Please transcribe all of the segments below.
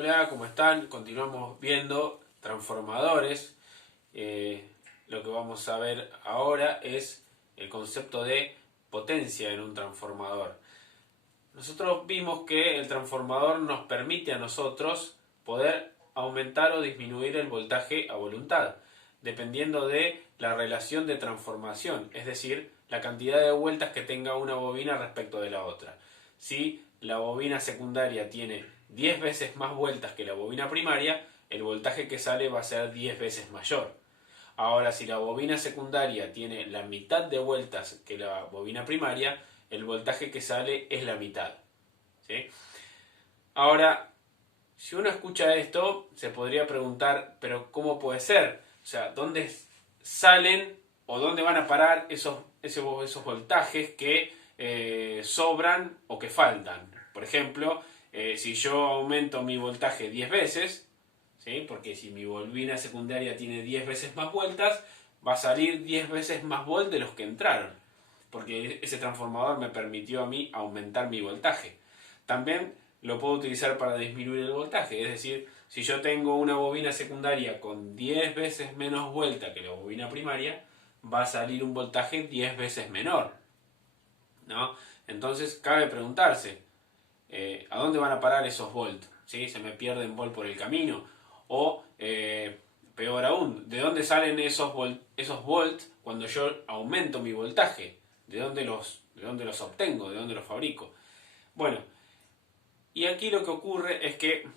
Hola, ¿cómo están? Continuamos viendo transformadores. Lo que vamos a ver ahora es el concepto de potencia en un transformador. Nosotros vimos que el transformador nos permite a nosotros poder aumentar o disminuir el voltaje a voluntad, dependiendo de la relación de transformación, es decir, la cantidad de vueltas que tenga una bobina respecto de la otra. Si la bobina secundaria tiene 10 veces más vueltas que la bobina primaria, el voltaje que sale va a ser 10 veces mayor. Ahora, si la bobina secundaria tiene la mitad de vueltas que la bobina primaria, el voltaje que sale es la mitad. ¿Sí? Ahora, si uno escucha esto, se podría preguntar, pero ¿cómo puede ser? O sea, ¿dónde salen o dónde van a parar esos voltajes que sobran o que faltan? Por ejemplo, si yo aumento mi voltaje 10 veces, ¿sí? Porque si mi bobina secundaria tiene 10 veces más vueltas, va a salir 10 veces más volt de los que entraron, porque ese transformador me permitió a mí aumentar mi voltaje. También lo puedo utilizar para disminuir el voltaje, es decir, si yo tengo una bobina secundaria con 10 veces menos vuelta que la bobina primaria, va a salir un voltaje 10 veces menor, ¿no? Entonces cabe preguntarse, ¿a dónde van a parar esos volts? ¿Sí? ¿Se me pierden volt por el camino? O, peor aún, ¿de dónde salen esos volts cuando yo aumento mi voltaje? ¿De dónde los obtengo? ¿De dónde los fabrico? Bueno, y aquí lo que ocurre es que,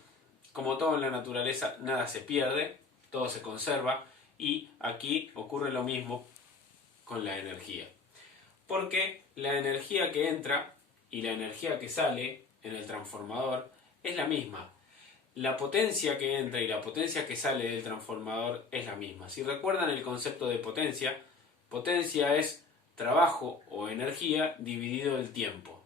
como todo en la naturaleza, nada se pierde, todo se conserva, y aquí ocurre lo mismo con la energía. Porque la energía que entra y la energía que sale en el transformador es la misma. La potencia que entra y la potencia que sale del transformador es la misma. Si recuerdan el concepto de potencia, potencia es trabajo o energía dividido el tiempo.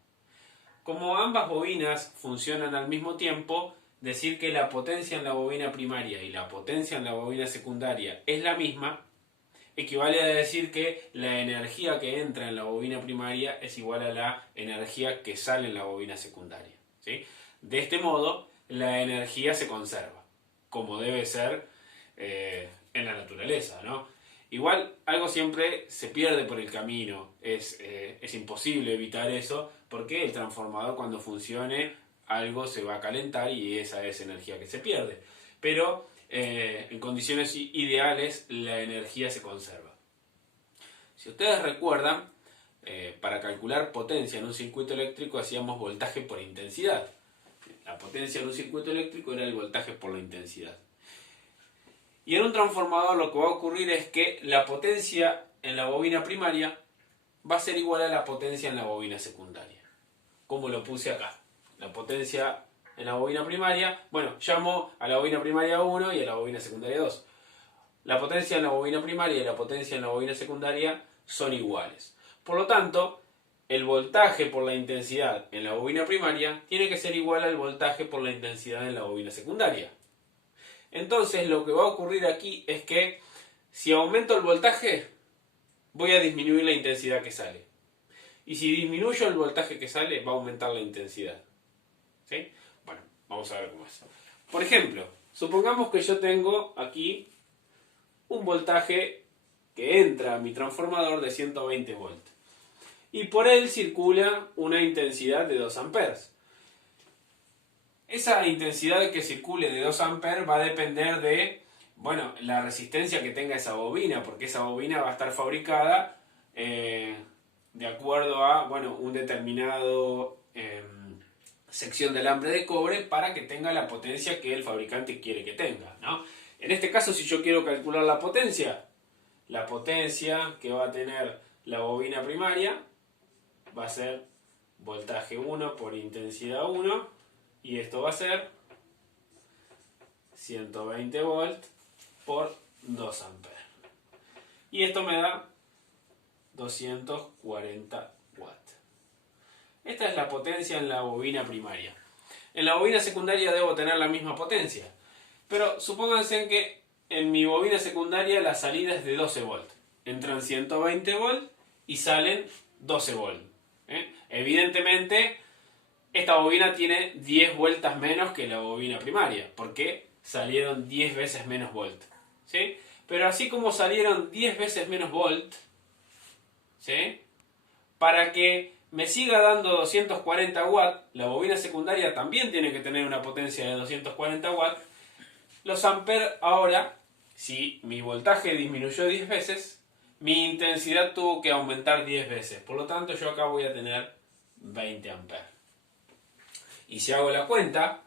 Como ambas bobinas funcionan al mismo tiempo, decir que la potencia en la bobina primaria y la potencia en la bobina secundaria es la misma, equivale a decir que la energía que entra en la bobina primaria es igual a la energía que sale en la bobina secundaria. ¿Sí? De este modo, la energía se conserva, como debe ser en la naturaleza, ¿no? Igual algo siempre se pierde por el camino, es imposible evitar eso, porque el transformador cuando funcione algo se va a calentar y esa es energía que se pierde. Pero en condiciones ideales la energía se conserva. Si ustedes recuerdan, para calcular potencia en un circuito eléctrico hacíamos voltaje por intensidad. La potencia en un circuito eléctrico era el voltaje por la intensidad. Y en un transformador lo que va a ocurrir es que la potencia en la bobina primaria va a ser igual a la potencia en la bobina secundaria. Como lo puse acá. La potencia en la bobina primaria, bueno, llamo a la bobina primaria 1 y a la bobina secundaria 2. La potencia en la bobina primaria y la potencia en la bobina secundaria son iguales. Por lo tanto, el voltaje por la intensidad en la bobina primaria tiene que ser igual al voltaje por la intensidad en la bobina secundaria. Entonces lo que va a ocurrir aquí es que si aumento el voltaje, voy a disminuir la intensidad que sale. Y si disminuyo el voltaje que sale, va a aumentar la intensidad. ¿Sí? Bueno, vamos a ver cómo es. Por ejemplo, supongamos que yo tengo aquí un voltaje que entra a mi transformador de 120 volts. Y por él circula una intensidad de 2 amperes. Esa intensidad que circule de 2 amperes va a depender de, bueno, la resistencia que tenga esa bobina, porque esa bobina va a estar fabricada de acuerdo a, bueno, un determinado sección de alambre de cobre para que tenga la potencia que el fabricante quiere que tenga, ¿no? En este caso, si yo quiero calcular la potencia que va a tener la bobina primaria va a ser voltaje 1 por intensidad 1, y esto va a ser 120 volts por 2 amperes. Y esto me da 240 watts. Esta es la potencia en la bobina primaria. En la bobina secundaria debo tener la misma potencia. Pero supónganse que en mi bobina secundaria la salida es de 12 volts. Entran 120 volts y salen 12 volts. Evidentemente, esta bobina tiene 10 vueltas menos que la bobina primaria, porque salieron 10 veces menos volt, ¿sí? Pero así como salieron 10 veces menos volt, ¿sí? Para que me siga dando 240 watts, la bobina secundaria también tiene que tener una potencia de 240 watts. Los amperes ahora, si mi voltaje disminuyó 10 veces, mi intensidad tuvo que aumentar 10 veces. Por lo tanto, yo acá voy a tener 20 amperes. Y si hago la cuenta,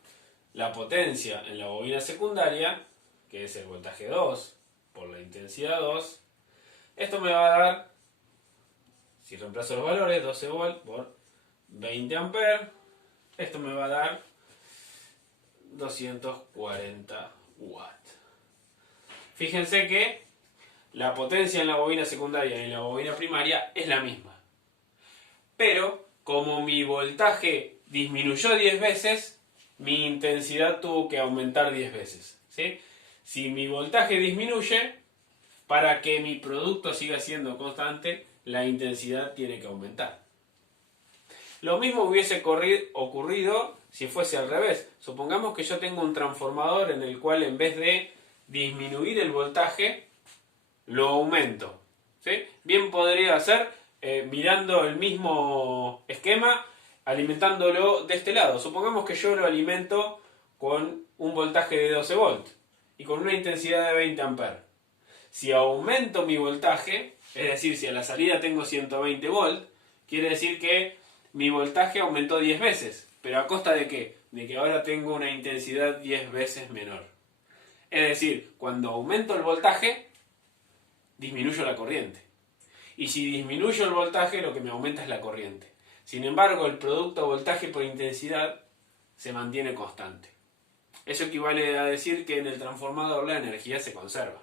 la potencia en la bobina secundaria, que es el voltaje 2 por la intensidad 2, esto me va a dar, si reemplazo los valores, 12 volt por 20 amperes, esto me va a dar 240 watts. Fíjense que la potencia en la bobina secundaria y en la bobina primaria es la misma. Pero como mi voltaje disminuyó 10 veces, mi intensidad tuvo que aumentar 10 veces, ¿sí? Si mi voltaje disminuye, para que mi producto siga siendo constante, la intensidad tiene que aumentar. Lo mismo hubiese ocurrido si fuese al revés. Supongamos que yo tengo un transformador en el cual en vez de disminuir el voltaje, lo aumento, ¿sí? Bien podría ser mirando el mismo esquema, alimentándolo de este lado. Supongamos que yo lo alimento con un voltaje de 12 volts y con una intensidad de 20 amperes. Si aumento mi voltaje, es decir, si a la salida tengo 120 volts, quiere decir que mi voltaje aumentó 10 veces. ¿Pero a costa de qué? De que ahora tengo una intensidad 10 veces menor. Es decir, cuando aumento el voltaje, disminuyo la corriente. Y si disminuyo el voltaje, lo que me aumenta es la corriente. Sin embargo, el producto voltaje por intensidad se mantiene constante. Eso equivale a decir que en el transformador la energía se conserva.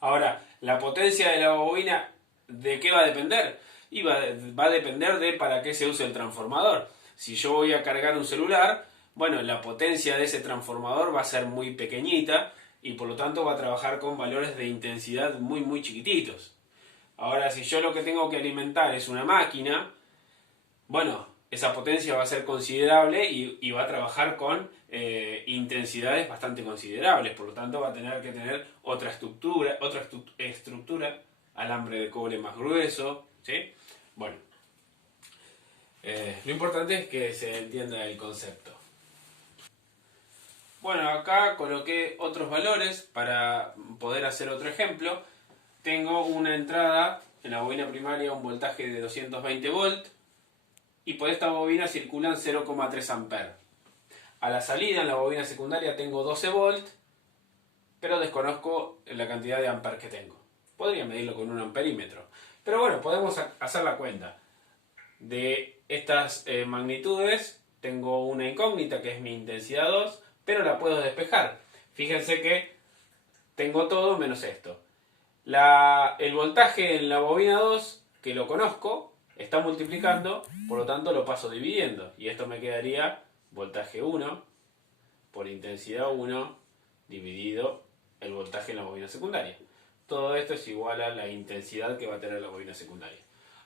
Ahora, la potencia de la bobina, ¿de qué va a depender? Y va a depender de para qué se usa el transformador. Si yo voy a cargar un celular, bueno, la potencia de ese transformador va a ser muy pequeñita y por lo tanto va a trabajar con valores de intensidad muy chiquititos. Ahora, si yo lo que tengo que alimentar es una máquina, bueno, esa potencia va a ser considerable y va a trabajar con intensidades bastante considerables. Por lo tanto, va a tener que tener otra estructura, alambre de cobre más grueso, ¿sí? Bueno, lo importante es que se entienda el concepto. Bueno, acá coloqué otros valores para poder hacer otro ejemplo. Tengo una entrada en la bobina primaria, un voltaje de 220 volts, y por esta bobina circulan 0,3 amperes. A la salida en la bobina secundaria tengo 12 volts, pero desconozco la cantidad de amperes que tengo. Podría medirlo con un amperímetro. Pero bueno, podemos hacer la cuenta. De estas magnitudes tengo una incógnita que es mi intensidad 2, pero la puedo despejar. Fíjense que tengo todo menos esto. El voltaje en la bobina 2, que lo conozco, está multiplicando, por lo tanto lo paso dividiendo. Y esto me quedaría voltaje 1 por intensidad 1 dividido el voltaje en la bobina secundaria. Todo esto es igual a la intensidad que va a tener la bobina secundaria.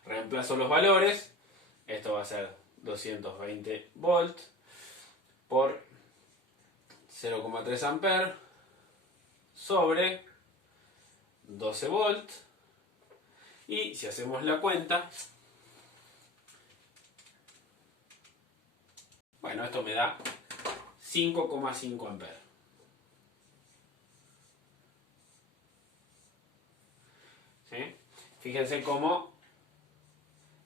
Reemplazo los valores. Esto va a ser 220 volts por 0,3 amperes sobre 12 volts. Y si hacemos la cuenta, bueno, esto me da 5,5 amperes. ¿Sí? Fíjense cómo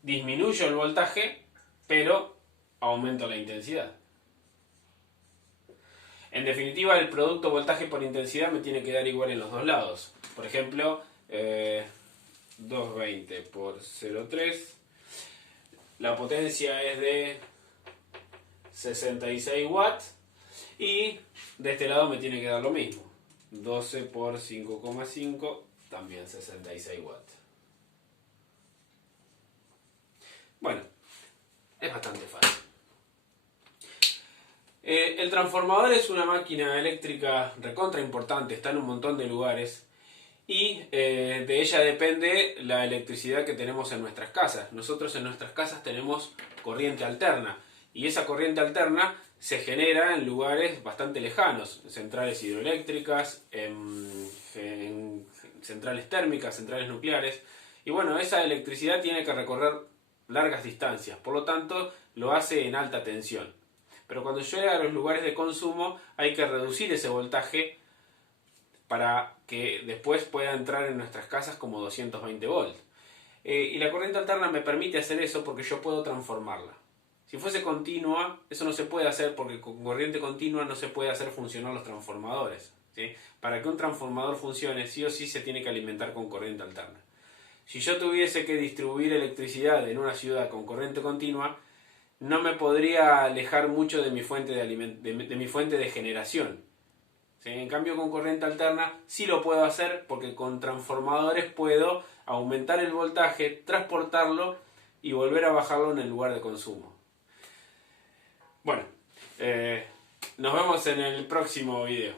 disminuyo el voltaje, pero aumento la intensidad. En definitiva, el producto voltaje por intensidad me tiene que dar igual en los dos lados. Por ejemplo, 220 por 0,3. La potencia es de 66 watts. Y de este lado me tiene que dar lo mismo. 12 por 5,5, también 66 watts. Bueno, es bastante fácil. El transformador es una máquina eléctrica recontra importante, está en un montón de lugares y de ella depende la electricidad que tenemos en nuestras casas. Nosotros en nuestras casas tenemos corriente alterna. Y esa corriente alterna se genera en lugares bastante lejanos, en centrales hidroeléctricas, en centrales térmicas, centrales nucleares. Y bueno, esa electricidad tiene que recorrer largas distancias, por lo tanto lo hace en alta tensión. Pero cuando llega a los lugares de consumo hay que reducir ese voltaje para que después pueda entrar en nuestras casas como 220 volts. Y la corriente alterna me permite hacer eso porque yo puedo transformarla. Si fuese continua, eso no se puede hacer porque con corriente continua no se puede hacer funcionar los transformadores, ¿sí? Para que un transformador funcione, sí o sí se tiene que alimentar con corriente alterna. Si yo tuviese que distribuir electricidad en una ciudad con corriente continua, no me podría alejar mucho de mi fuente de mi fuente de generación. ¿Sí? En cambio, con corriente alterna sí lo puedo hacer porque con transformadores puedo aumentar el voltaje, transportarlo y volver a bajarlo en el lugar de consumo. Bueno, nos vemos en el próximo video.